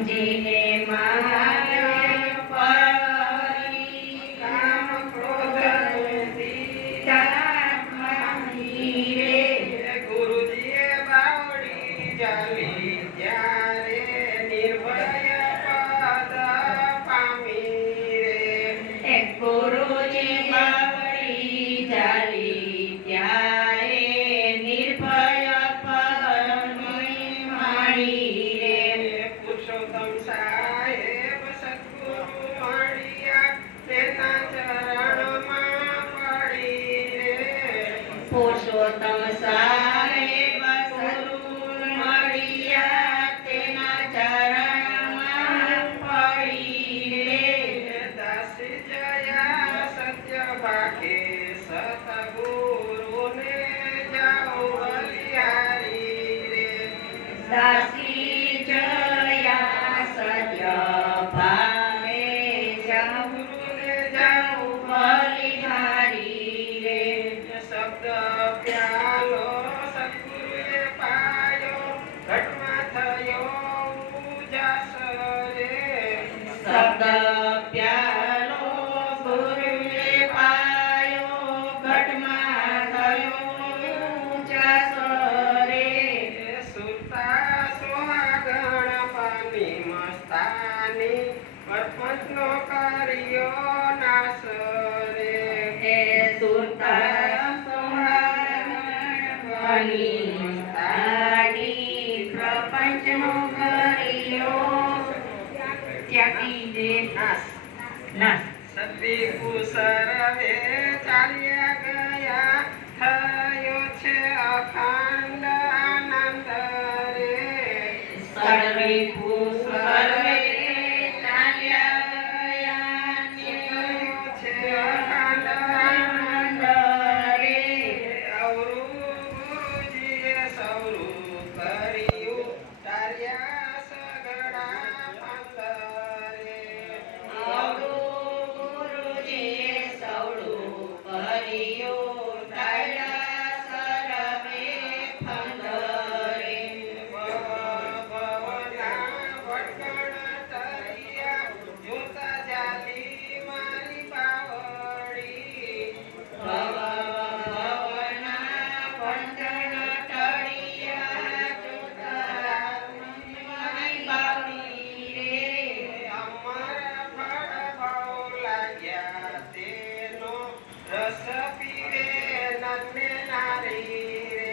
સમજીને માયા પરી કામ ક્રોધ સીતાત્માની રે ગુરુજીએ બાવડી જાલી ત્યારે નિર્ભય પદ પામી રે ગુરુજી બાવડી જાલી ત્યારે નિર્ભય પદની માણી રે પુરુષોત્તમ સાહેબ સદગુરુ મળ્યા તેના ચરણમાં પડી રે પુરુષોત્તમ સાહેબ સદગુરુ મળ્યા તેના ચરણમાં પડી રે દાસી જયા સત્ય ભાગે સતગુરુને જાઓ બલિહારી રે દાસી જયા સત્ય ભાગે સતગુરુને જાઓ બલિહારી રે શબ્દ પ્યાલો સતગુરુએ પાયો ઘટમાં થયો ઉજાસ રે શબ્દ પ્યાલો ગુરુએ પાયો ઘટમાં થયો ઉજાસ રે સુરતા સોહાગણ પાની મસ્તાની પરપંચનો કર્યો નાશ રે સુરતા સોહાગણ પાની મસ્તાની પ્રપંચનો કર્યો ત્યાગી રે નાશ સતી કુસરવે ચાલ્યા ગયા થયો છે અખંડ આનંદ રે સર્વે કુસરવે ચાલ્યા ગયા થયો છે અખંડ આનંદ રે અવરું ગુરુજીએ સૌરું કર્યું તાર્યા સગડા પાંદરે અવરું ગુરુજીએ સૌરું કર્યું તાર્યા સર્વે ફંદરે ભવના ભટકણ તરિયા જોતા જાલી મારી બાવડી ભવના ભટકણ તરિયા જોતા મારી બાવડી રે અમર ફળ ભાવ લાગ્યા તેનો રસ પીવે નન્ને નારી રે